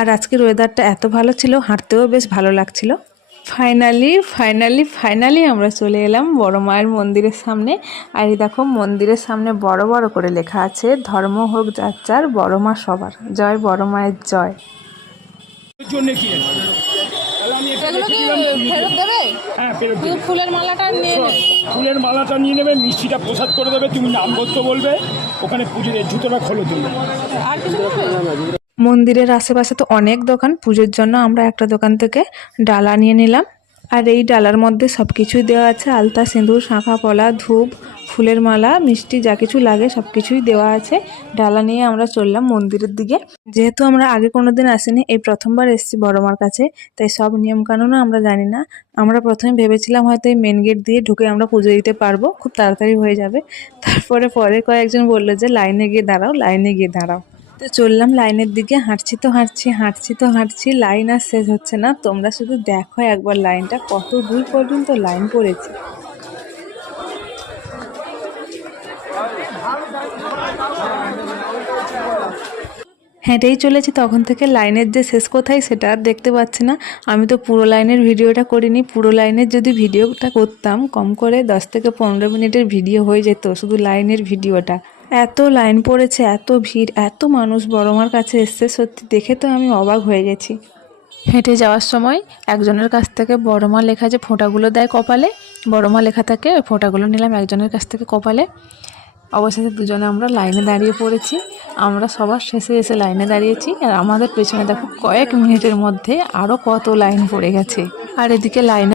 আর আজকের ওয়েদারটা এত ভালো ছিল, হাঁটতেও বেশ ভালো লাগছিল। ফাইনালি আমরা চলে এলাম বড় মায়ের মন্দিরের সামনে। আর এই দেখো মন্দিরের সামনে বড় বড় করে লেখা আছে, ধর্ম হোক যার যার, বড় মা সবার, জয় বড় মায়ের জয়। ফুলের মালাটা নিয়ে নেবে, মিষ্টিটা প্রসাদ করে দেবে, তুমি নাম করতে বলবে, ওখানে পুজোর জুতোটা খোলো তুমি। আর কিছু মন্দিরের আশেপাশে তো অনেক দোকান, পুজোর জন্য আমরা একটা দোকান থেকে ডালা নিয়ে নিলাম। আর এই ডালার মধ্যে সব কিছুই দেওয়া আছে, আলতা, সিঁদুর, শাঁখা পলা, ধূপ, ফুলের মালা, মিষ্টি, যা কিছু লাগে সব কিছুই দেওয়া আছে। ডালা নিয়ে আমরা চললাম মন্দিরের দিকে। যেহেতু আমরা আগে কোনোদিন আসিনি, এই প্রথমবার এসেছি বড় মার কাছে, তাই সব নিয়মকানুনও আমরা জানি না। আমরা প্রথমে ভেবেছিলাম হয়তো এই মেন গেট দিয়ে ঢুকে আমরা পুজো দিতে পারবো, খুব তাড়াতাড়ি হয়ে যাবে। পরে কয়েকজন বললো যে লাইনে গিয়ে দাঁড়াও। তো চললাম লাইনের দিকে, হাঁটছি, লাইন আর শেষ হচ্ছে না। তোমরা শুধু দেখো একবার লাইনটা কত দূর পর্যন্ত লাইন পড়েছে। হেঁটেই চলেছি তখন থেকে, লাইনের যে শেষ কোথায় সেটা আর দেখতে পাচ্ছি না। আমি তো পুরো লাইনের ভিডিওটা করিনি, পুরো লাইনের যদি ভিডিওটা করতাম কম করে 10 থেকে 15 মিনিটের ভিডিও হয়ে যেত শুধু লাইনের ভিডিওটা। এত লাইন পড়েছে, এত ভিড়, এত মানুষ বড় মার কাছে এসছে, সত্যি দেখে তো আমি অবাক হয়ে গেছি। হেঁটে যাওয়ার সময় একজনের কাছ থেকে বড় মা লেখা যে ফোঁটাগুলো দেয় কপালে, বড় মা লেখা থাকে, ওই ফোঁটাগুলো নিলাম একজনের কাছ থেকে কপালে। অবশেষে দুজনে আমরা লাইনে দাঁড়িয়ে পড়েছি। আমরা সবার শেষে এসে লাইনে দাঁড়িয়েছি, আর আমাদের পেছনে দেখো কয়েক মিনিটের মধ্যে আরও কত লাইন পড়ে গেছে। আর এদিকে লাইনে